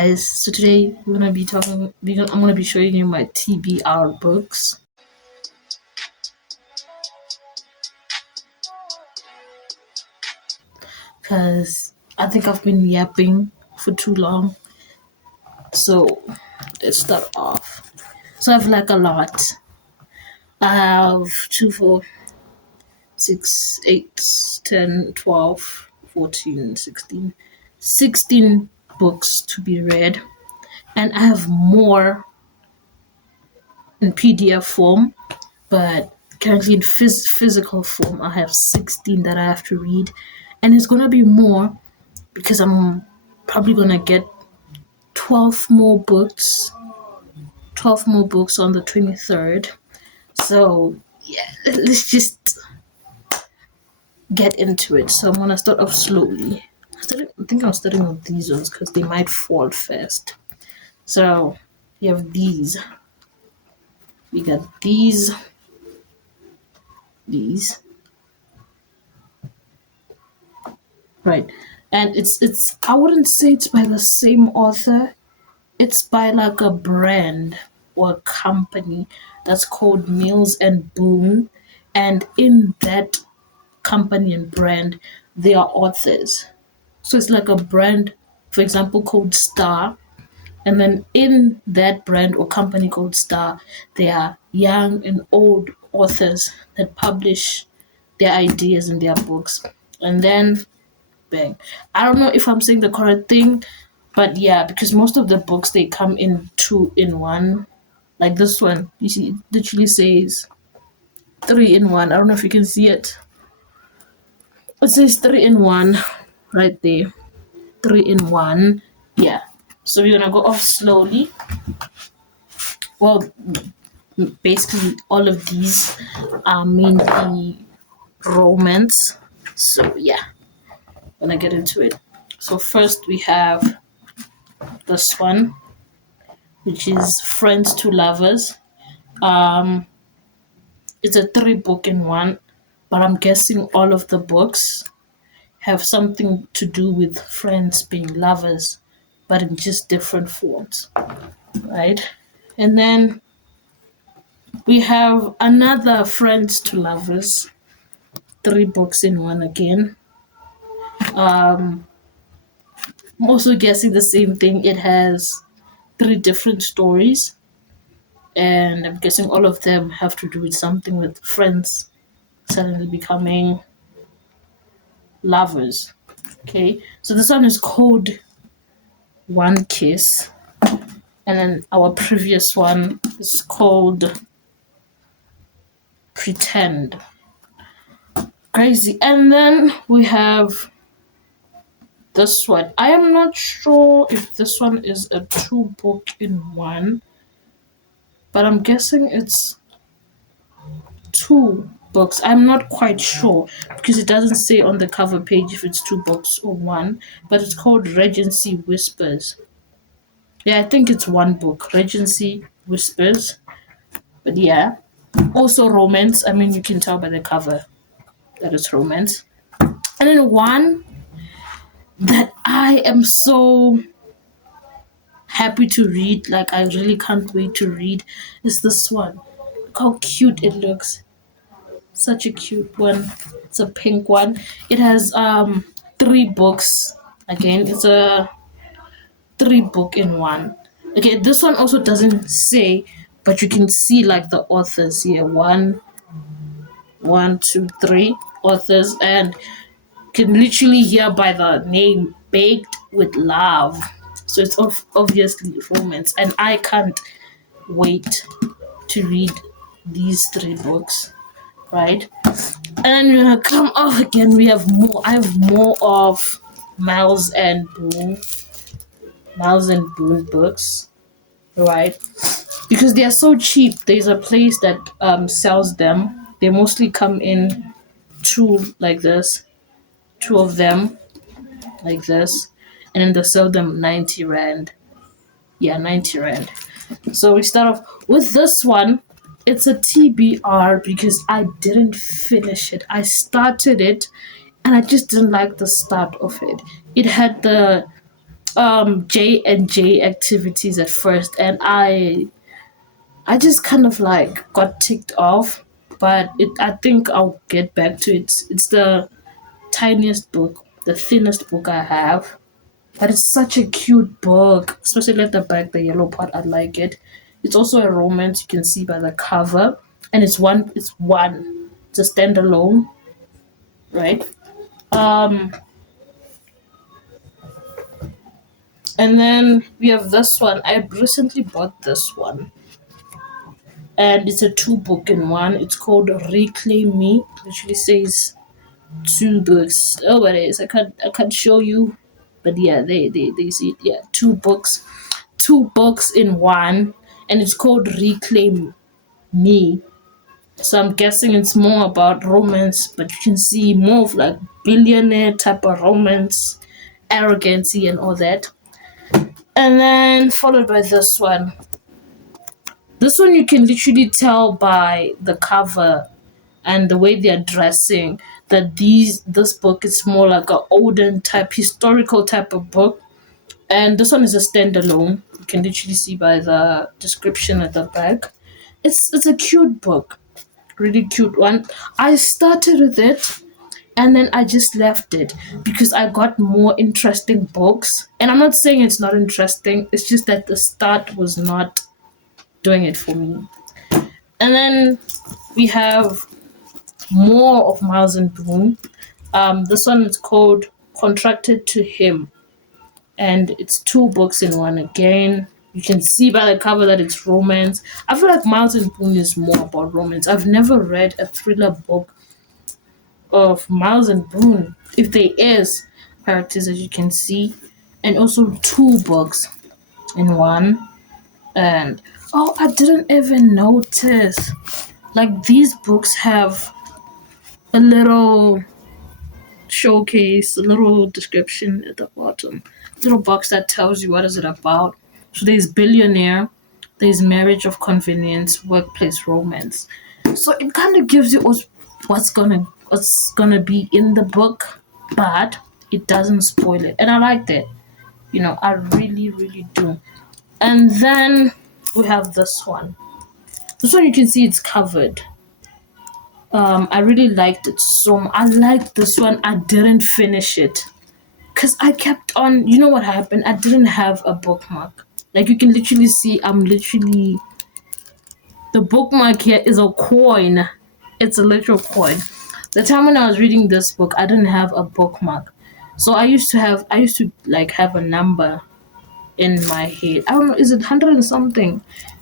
guys, so today I'm gonna be showing you my TBR books because I think I've been yapping for too long. So let's start off. So I have like a lot. I have 2, 4, 6, 8, 10, 12, 14, 16, 16 books to be read, and I have more in PDF form, but currently in physical form I have 16 that I have to read, and it's gonna be more because I'm probably gonna get 12 more books 12 more books on the 23rd. So yeah, let's just get into it. So I'm gonna start off slowly. I think I'm starting with these ones because they might fall first. So you have these. We got these, right, and it's I wouldn't say it's by the same author. It's by like a brand or a company that's called Mills and Boone, and in that company and brand, they are authors. So it's like a brand, for example, called Star, and then in that brand or company called Star, there are young and old authors that publish their ideas in their books, and then bang. I don't know if I'm saying the correct thing, but yeah, because most of the books they come in 2 in 1. Like this one, you see, it literally says 3 in 1. I don't know if you can see it. It says 3 in 1 right there. 3 in 1. Yeah. So we're gonna go off slowly. Well, basically all of these are mainly romance. So yeah, gonna get into it. So first we have this one, which is Friends to Lovers. Um, it's a 3 book in 1, but I'm guessing all of the books have something to do with friends being lovers, but in just different forms, right? And then we have another Friends to Lovers, 3 books in 1 again. I'm also guessing the same thing. It has 3 different stories, and I'm guessing all of them have to do with something with friends suddenly becoming lovers. Okay, so this one is called One Kiss, and then our previous one is called Pretend. Crazy. And then we have this one. I am not sure if this one is a 2 book in 1, but I'm guessing it's 2 books. I'm not quite sure because it doesn't say on the cover page if it's 2 books or 1, but it's called Regency Whispers. Yeah, I think it's 1 book, Regency Whispers. But yeah, also romance. I mean, you can tell by the cover that it's romance. And then one that I am so happy to read, like I really can't wait to read, is this one. Look how cute it looks. Such a cute one. It's a pink one. It has 3 books. Again, it's a 3 book in 1. Okay, this one also doesn't say, but you can see like the authors here. One, two, 3 authors, and can literally hear by the name Baked with Love. So it's obviously romance, and I can't wait to read these 3 books, right? And then we're gonna come off again. We have more. I have more of Miles and Boone, books, right? Because they are so cheap. There's a place that sells them. They mostly come in 2 of them like this, and then they sell them 90 rand. Yeah, 90 rand. So we start off with this one. It's a TBR because I didn't finish it. I started it and I just didn't like the start of it. It had the J and J activities at first, and I just kind of like got ticked off, but I think I'll get back to it. It's the tiniest book, the thinnest book I have, but it's such a cute book, especially at the back, the yellow part. I like it. It's also a romance. You can see by the cover, and it's one. It's one. It's a standalone, right? Um, and then we have this one. I recently bought this one, and it's a two book in one. It's called Reclaim Me. Literally says two books. Oh, it is. I can't show you, but yeah, they see it. Yeah, two books in one, and it's called Reclaim Me. So I'm guessing it's more about romance, but you can see more of like billionaire type of romance, arrogancy, and all that. And then followed by this one. This one you can literally tell by the cover and the way they're dressing that this book is more like a olden type historical type of book, and this one is a standalone. You can literally see by the description at the back. It's a cute book, really cute one. I started with it and then I just left it because I got more interesting books, and I'm not saying it's not interesting, it's just that the start was not doing it for me. And then we have more of Miles and Boone. This one is called Contracted to Him, and it's two books in one again. You can see by the cover that it's romance. I feel like Miles and Boone is more about romance. I've never read a thriller book of Miles and Boone. If there is characters, as you can see, and also two books in one. And oh, I didn't even notice. Like these books have a little showcase, a little description at the bottom, little box that tells you what is it about. So there's billionaire, there's marriage of convenience, workplace romance. So it kind of gives you what's gonna be in the book, but it doesn't spoil it, and I like that. I really really do. And then we have this one. This one you can see it's covered. I really liked it I liked this one. I didn't finish it because I kept on. You know what happened? I didn't have a bookmark. Like you can literally see, I'm literally the bookmark here is a coin. It's a literal coin. The time when I was reading this book, I didn't have a bookmark, so I used to like have a number in my head. I don't know, is it 100 and something?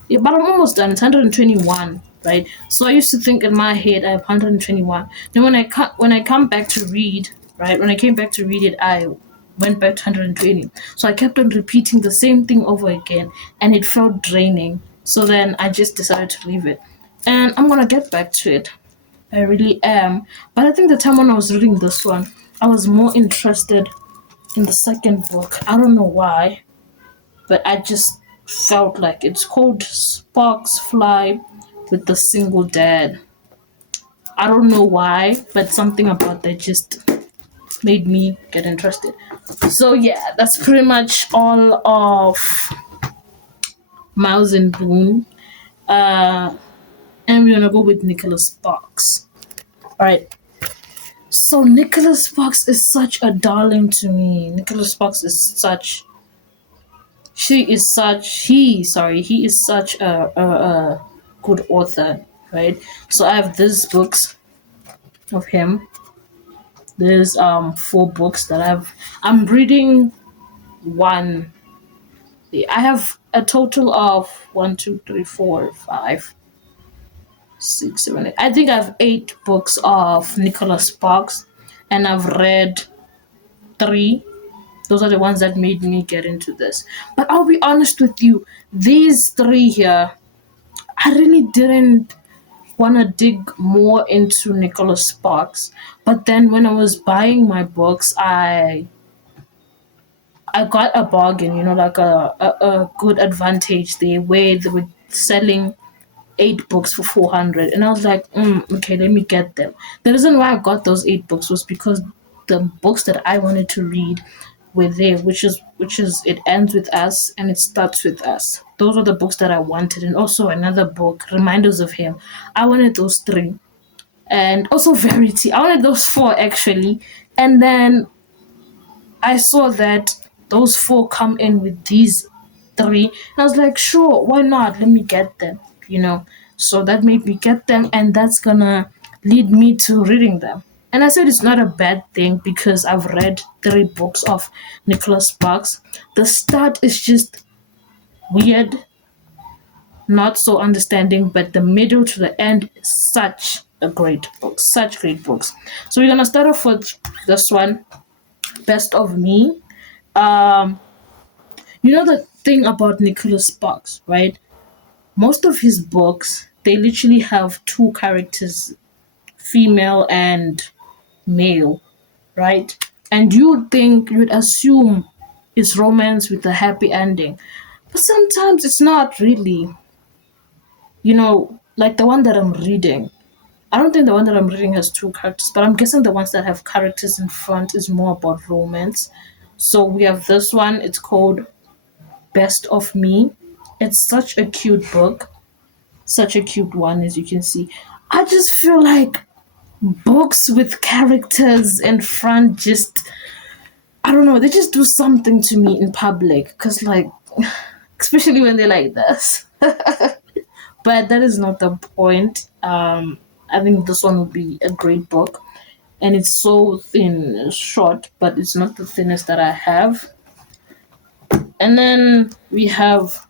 Yeah, but I'm almost done. It's 121, right? So I used to think in my head I have 121. Then when I come back to read, right? When I came back to read it, I went back to 120. So I kept on repeating the same thing over again, and it felt draining. So then I just decided to leave it, and I'm gonna get back to it. I really am. But I think the time when I was reading this one, I was more interested in the second book. I don't know why, but I just felt like it's called Sparks Fly with the Single Dad. I don't know why, but something about that just made me get interested. So yeah, that's pretty much all of Miles and Boone. Uh, and we're gonna go with Nicholas Sparks. Alright. So Nicholas Sparks is such a darling to me. Nicholas Sparks is such he is such a good author, right? So I have these books of him. There's four books that I'm reading one. I have a total of one, two, three, four, five, six, seven, eight. I think I have eight books of Nicholas Sparks, and I've read three. Those are the ones that made me get into this. But I'll be honest with you, these three here, I really didn't want to dig more into Nicholas Sparks. But then when I was buying my books, I got a bargain, like a good advantage there where they were selling eight books for 400, and I was like, okay, let me get them. The reason why I got those eight books was because the books that I wanted to read were there, which is It Ends With Us and It Starts With Us. Those were the books that I wanted, and also another book, Reminders of Him. I wanted those three, and also Verity. I wanted those four actually, and then I saw that those four come in with these three, and I was like, sure, why not? Let me get them, you know. So that made me get them, and that's gonna lead me to reading them. And I said it's not a bad thing because I've read three books of Nicholas Sparks. The start is just weird, not so understanding, but the middle to the end is such a great book, such great books. So we're gonna start off with this one, Best of Me. Um, You know the thing about Nicholas Sparks, right? Most of his books, they literally have two characters, female and male, right? And you'd assume it's romance with a happy ending. But sometimes it's not really. Like the one that I'm reading. I don't think the one that I'm reading has two characters, but I'm guessing the ones that have characters in front is more about romance. So we have this one, it's called Best of Me. It's such a cute book, such a cute one, as you can see. I just feel like books with characters in front just, I don't know, they just do something to me in public. Because, like, especially when they're like this. But that is not the point. I think this one would be a great book. And it's so thin, short, but it's not the thinnest that I have. And then we have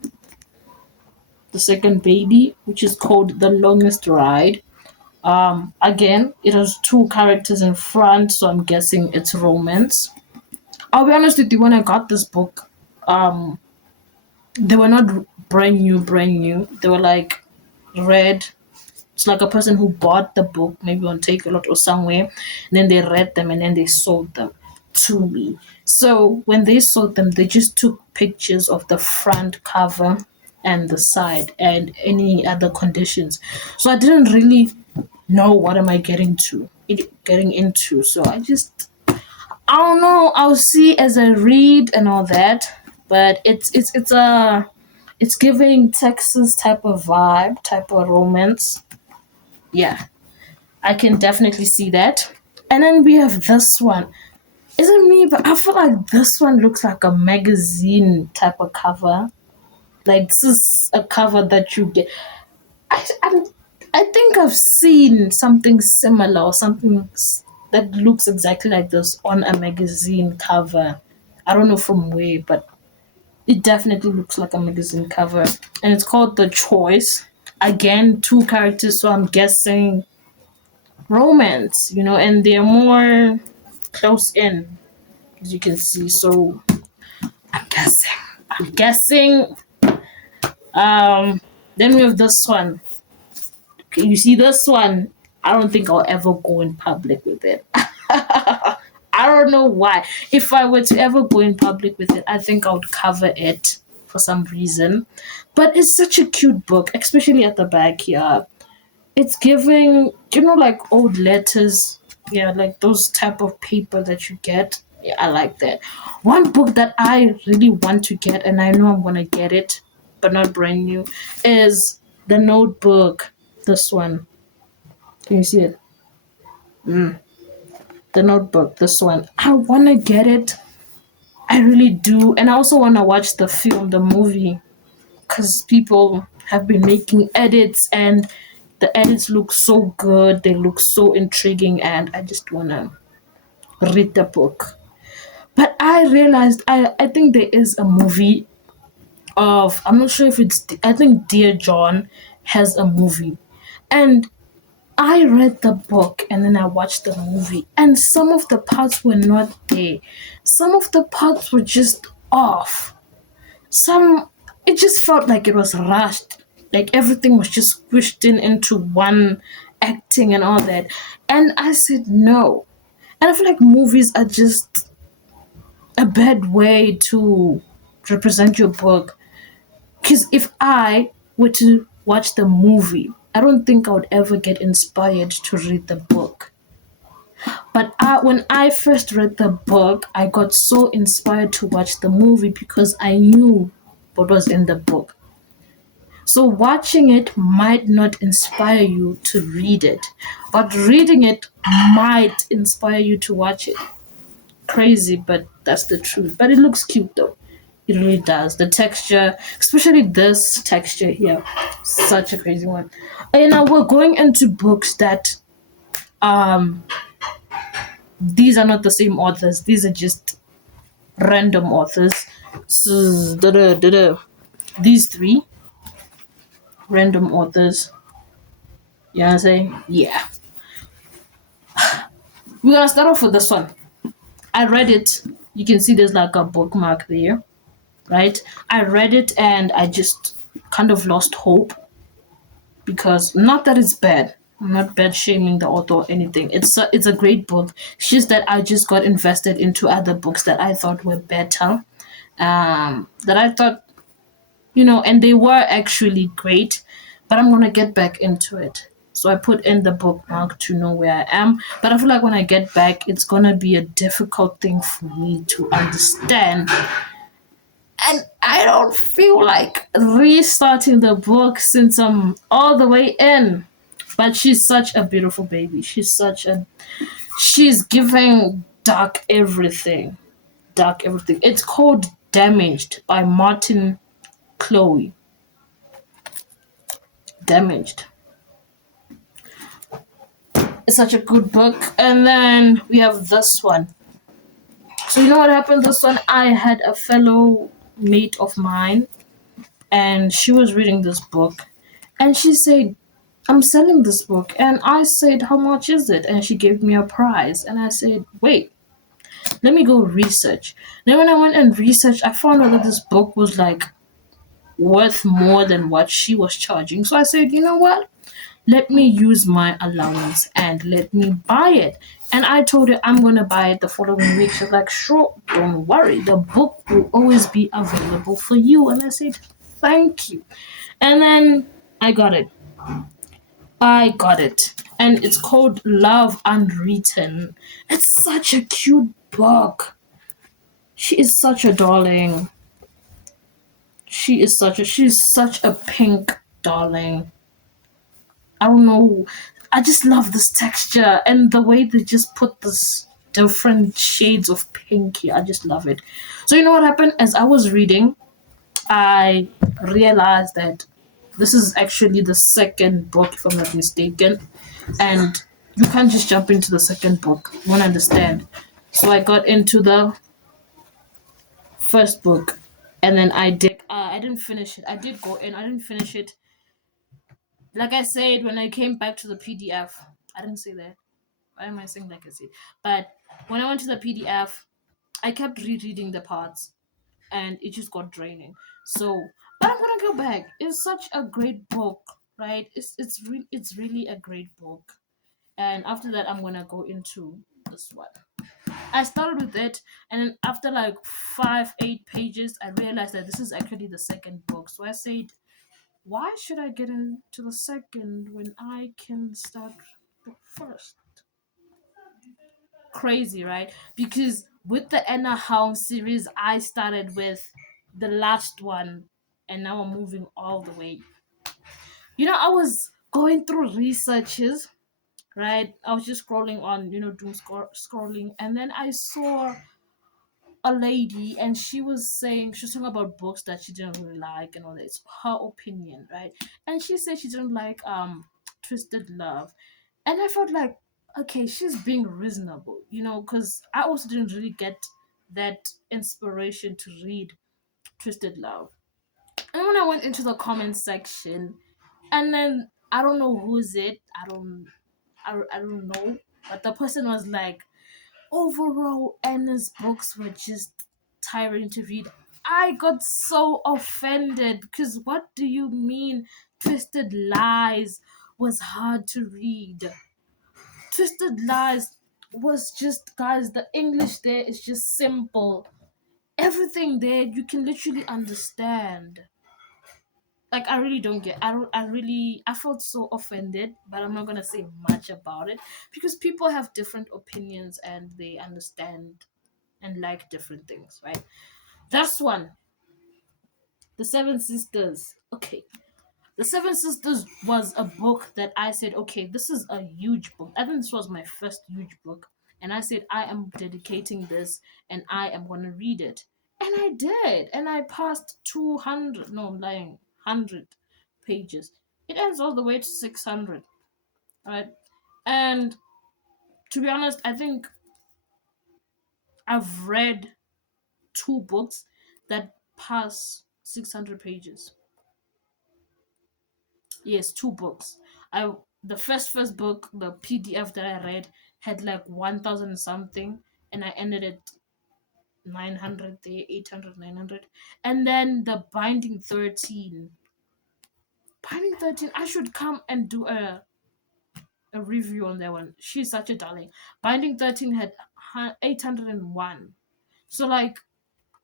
the second baby, which is called The Longest Ride. Again, it has two characters in front, so I'm guessing it's romance. I'll be honest with you, when I got this book, um, they were not brand new, brand new. They were like read. It's like a person who bought the book, maybe on Takealot or somewhere, and then they read them and then they sold them to me. So when they sold them, they just took pictures of the front cover and the side and any other conditions. So I didn't really know what am I getting into. So I don't know. I'll see as I read and all that. But it's giving Texas type of vibe, type of romance. Yeah, I can definitely see that. And then we have this one. Isn't me, but I feel like this one looks like a magazine type of cover. Like this is a cover that you get. I I think I've seen something similar or that looks exactly like this on a magazine cover. I don't know from where, but it definitely looks like a magazine cover. And it's called The Choice. Again, two characters, so I'm guessing romance, and they're more close in, as you can see. So I'm guessing. I'm guessing. Then we have this one. Okay, you see this one? I don't think I'll ever go in public with it. I don't know why. If I were to ever go in public with it, I think I would cover it for some reason. But it's such a cute book, especially at the back here. It's giving, like old letters. Yeah, like those type of paper that you get. Yeah, I like that. One book that I really want to get, and I know I'm gonna get it, but not brand new, is The Notebook. This one. Can you see it? The Notebook. This one. I wanna get it. I really do, and I also wanna watch the film, the movie, because people have been making edits and the edits look so good, they look so intriguing, and I just want to read the book. But I realized I think there is a movie of, I'm not sure if I think Dear John has a movie. And I read the book and then I watched the movie, and some of the parts were not there. Some of the parts were just off. Some It just felt like it was rushed, like everything was just squished into one acting and all that. And I said no. And I feel like movies are just a bad way to represent your book, because if I were to watch the movie, I don't think I would ever get inspired to read the book. But when I first read the book, I got so inspired to watch the movie because I knew what was in the book. So watching it might not inspire you to read it, but reading it might inspire you to watch it. Crazy, but that's the truth. But it looks cute though. It really does. The texture, especially this texture here, such a crazy one. And now we're going into books that um these are not the same authors. These are just random authors. So, these three random authors. You know what I'm saying? Yeah. We're gonna start off with this one. I read it. You can see there's like a bookmark there, right? I read it and I just kind of lost hope because not that it's bad. I'm not bad shaming the author or anything. It's a great book. It's just that I just got invested into other books that I thought were better. That I thought, and they were actually great, but I'm gonna get back into it. So I put in the bookmark to know where I am. But I feel like when I get back, it's gonna be a difficult thing for me to understand. And I don't feel like restarting the book since I'm all the way in. But she's such a beautiful baby. She's giving dark everything. Dark everything. It's called Damaged by Martin Chloe. Damaged. It's such a good book. And then we have this one. So you know what happened? This one, I had a fellow mate of mine, and she was reading this book, and she said, "I'm selling this book," and I said, "How much is it?" And she gave me a price, and I said, "Wait, let me go research." Then when I went and researched, I found out that this book was like worth more than what she was charging. So I said, you know what? Let me use my allowance and let me buy it. And I told her I'm gonna buy it the following week. She's like, sure, don't worry. The book will always be available for you. And I said, thank you. And then I got it. I got it. And it's called Love Unwritten. It's such a cute book. She is such a darling. She's such a pink darling. I don't know. I just love this texture and the way they just put this different shades of pink here. I just love it. So you know what happened? As I was reading, I realized that this is actually the second book, if I'm not mistaken. And you can't just jump into the second book. You won't understand. So I got into the first book, and then I didn't finish it. I did go in. I didn't finish it. Like I said, when I came back to the PDF, I didn't say that. Why am I saying like I said? But when I went to the PDF, I kept rereading the parts, and it just got draining. So, but I'm gonna go back. It's such a great book, right? It's really a great book. And after that, I'm gonna go into this one. I started with it, and then after like 8 pages, I realized that this is actually the second book. So I said, why should I get into the second when I can start the first? Crazy, right? Because with the Anna House series, I started with the last one, and now I'm moving all the way. I was going through researches, right? I was just scrolling on, doom scrolling, and then I saw a lady, and she was talking about books that she didn't really like and all that. It's her opinion, right? And she said she didn't like Twisted Love, and I felt like, okay, she's being reasonable, because I also didn't really get that inspiration to read Twisted Love. And when I went into the comment section, and then I don't know who's it, I don't know, but the person was like, overall, Anna's books were just tiring to read. I got so offended because what do you mean Twisted Lies was hard to read? Twisted Lies was just, guys, the English there is just simple. Everything there you can literally understand. Like I really don't get. I felt so offended, but I'm not gonna say much about it because people have different opinions and they understand and like different things, right? That's one. The Seven Sisters. Okay. The Seven Sisters was a book that I said, okay, this is a huge book. I think this was my first huge book. And I said, I am dedicating this and I am going to read it. And I did. And I passed 200, no, I'm lying, 100 pages. It ends all the way to 600, right? And to be honest, I think I've read two books that pass 600 pages. Yes, two books. I the first book, the PDF that I read had like 1,000 something, and I ended at 900, there, 800, 900, and then the Binding 13. Binding 13, I should come and do a review on that one. She's such a darling. Binding 13 had 801. So like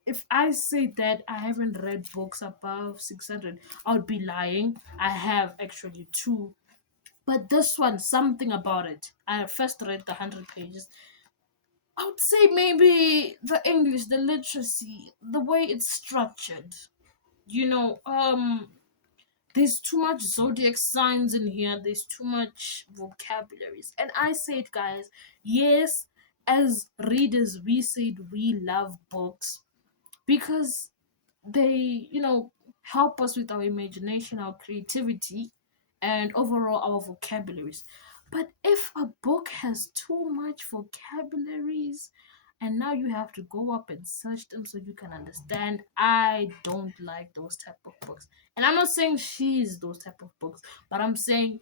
if I say that I haven't read books above 600, I would be lying. I have actually two. But this one, something about it. I first read the 100 pages. I would say maybe the English, the literacy, the way it's structured. You know, there's too much zodiac signs in here. There's too much vocabularies. And I said, guys, yes, as readers, we said we love books because they, help us with our imagination, our creativity, and overall our vocabularies. But if a book has too much vocabularies and now you have to go up and search them so you can understand, I don't like those type of books. And I'm not saying she's those type of books, but I'm saying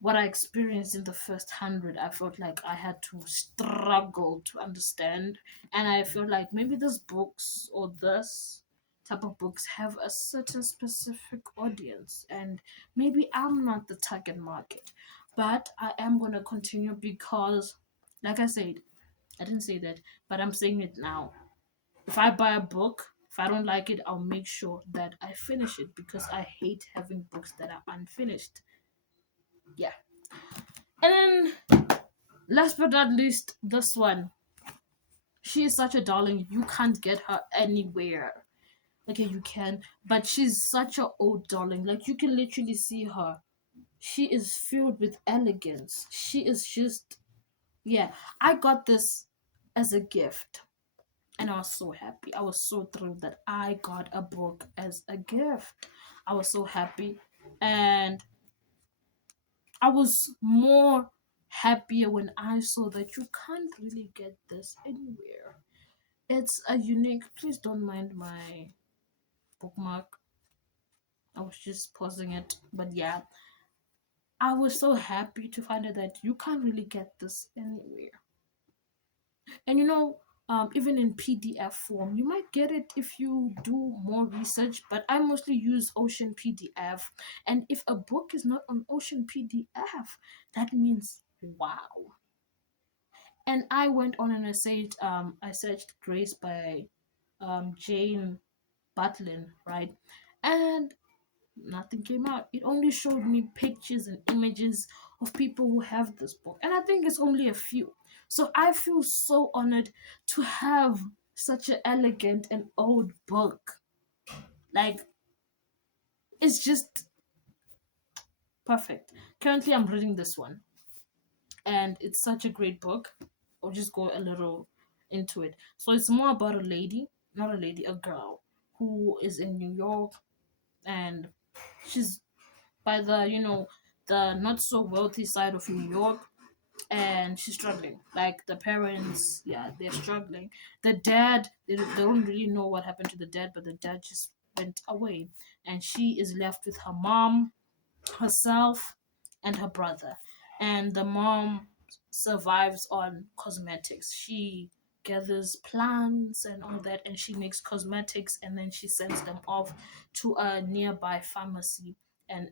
what I experienced in the first 100, I felt like I had to struggle to understand. And I feel like maybe these books or this type of books have a certain specific audience. And maybe I'm not the target market. But I am going to continue because, like I said, I didn't say that, but I'm saying it now. If I buy a book, if I don't like it, I'll make sure that I finish it because I hate having books that are unfinished. Yeah. And then, last but not least, this one. She is such a darling. You can't get her anywhere. Okay, you can, but she's such a old darling. Like you can literally see her. She is filled with elegance. She is just, yeah. I got this as a gift, and I was so happy. I was so thrilled that I got a book as a gift. I was so happy, and I was more happier when I saw that you can't really get this anywhere. It's a unique. Please don't mind my bookmark. I was just pausing it, but yeah, I was so happy to find out that you can't really get this anywhere. And even in PDF form, you might get it if you do more research. But I mostly use Ocean PDF, and if a book is not on Ocean PDF, that means wow. And I went on and I searched Grace by Jane Butlin, right? And nothing came out. It only showed me pictures and images of people who have this book. And I think it's only a few. So I feel so honored to have such an elegant and old book. Like, it's just perfect. Currently, I'm reading this one, and it's such a great book. I'll just go a little into it. So it's more about a lady, not a lady, a girl who is in New York, and she's by the not so wealthy side of New York, and she's struggling. Like the parents, yeah, they're struggling. The dad, they don't really know what happened to the dad, but the dad just went away, and she is left with her mom, herself, and her brother. And the mom survives on cosmetics. She gathers plants and all that, and she makes cosmetics, and then she sends them off to a nearby pharmacy. And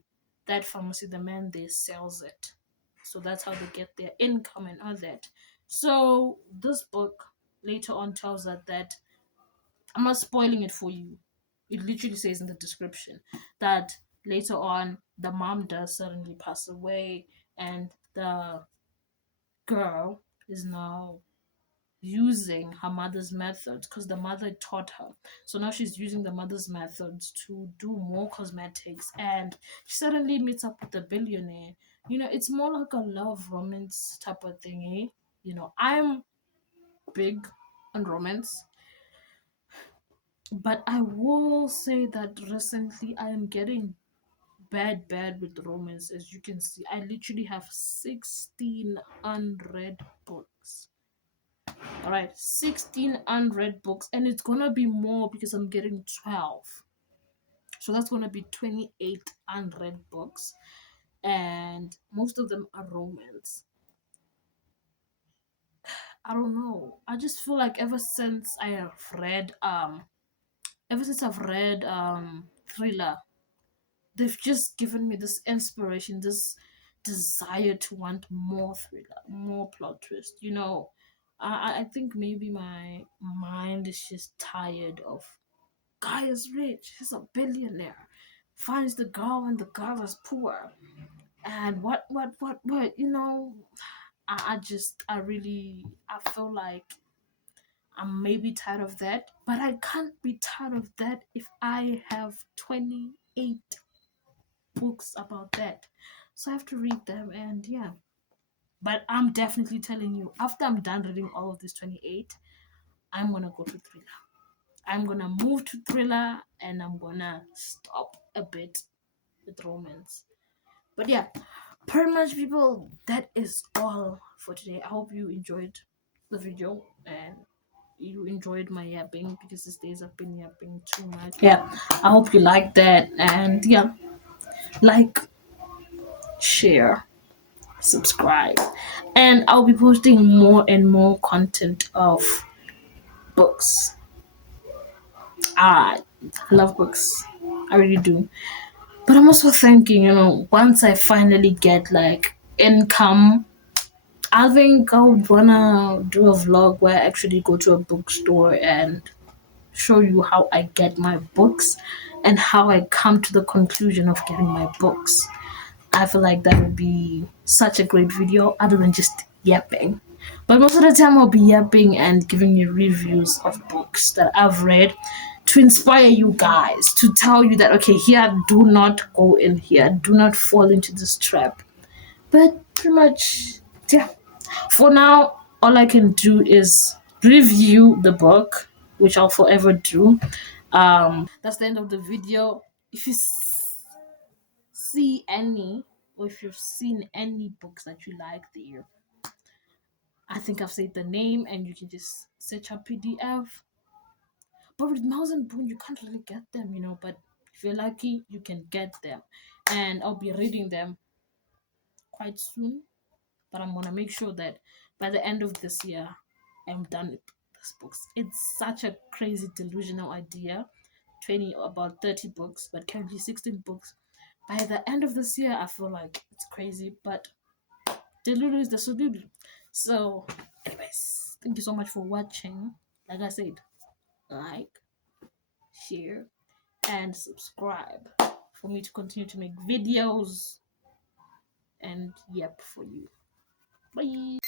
that pharmacy, the man there sells it. So that's how they get their income and all that. So this book later on tells us that I'm not spoiling it for you. It literally says in the description that later on the mom does suddenly pass away, and the girl is now using her mother's methods because the mother taught her. So now she's using the mother's methods to do more cosmetics, and she suddenly meets up with a billionaire. It's more like a love romance type of thingy. I'm big on romance, but I will say that recently I am getting bad with romance. As you can see, I literally have 16 unread books. All right, 16 unread books, and it's gonna be more because I'm getting 12. So that's gonna be 28 unread books, and most of them are romance. I don't know. I just feel like ever since I've read thriller, they've just given me this inspiration, this desire to want more thriller, more plot twist. I think maybe my mind is just tired of guy is rich, he's a billionaire, finds the girl and the girl is poor, and what. I feel like I'm maybe tired of that, but I can't be tired of that if I have 28 books about that. So I have to read them, and yeah. But I'm definitely telling you, after I'm done reading all of these 28, I'm gonna go to thriller. I'm gonna move to thriller, and I'm gonna stop a bit with romance. But yeah, pretty much, people, that is all for today. I hope you enjoyed the video and you enjoyed my yapping, because these days I've been yapping too much. Yeah, I hope you like that, and yeah, like, share, subscribe, and I'll be posting more and more content of books. I love books, I really do. But I'm also thinking, once I finally get like income, I think I would wanna do a vlog where I actually go to a bookstore and show you how I get my books and how I come to the conclusion of getting my books. I feel like that would be such a great video other than just yapping. But most of the time, I'll be yapping and giving you reviews of books that I've read to inspire you guys, to tell you that, okay, here, do not go in here, do not fall into this trap. But pretty much, yeah. For now, all I can do is review the book, which I'll forever do. That's the end of the video. If you see any, or if you've seen any books that you like there, I think I've said the name, and you can just search up PDF. But with Mouse and Boone, you can't really get them, But if you're lucky, you can get them, and I'll be reading them quite soon. But I'm gonna make sure that by the end of this year, I'm done with these books. It's such a crazy delusional idea. 20, about 30 books, but currently 16 books. By the end of this year, I feel like it's crazy, but Delulu is the Sudulu. So, anyways, thank you so much for watching. Like I said, like, share, and subscribe for me to continue to make videos and yep for you. Bye.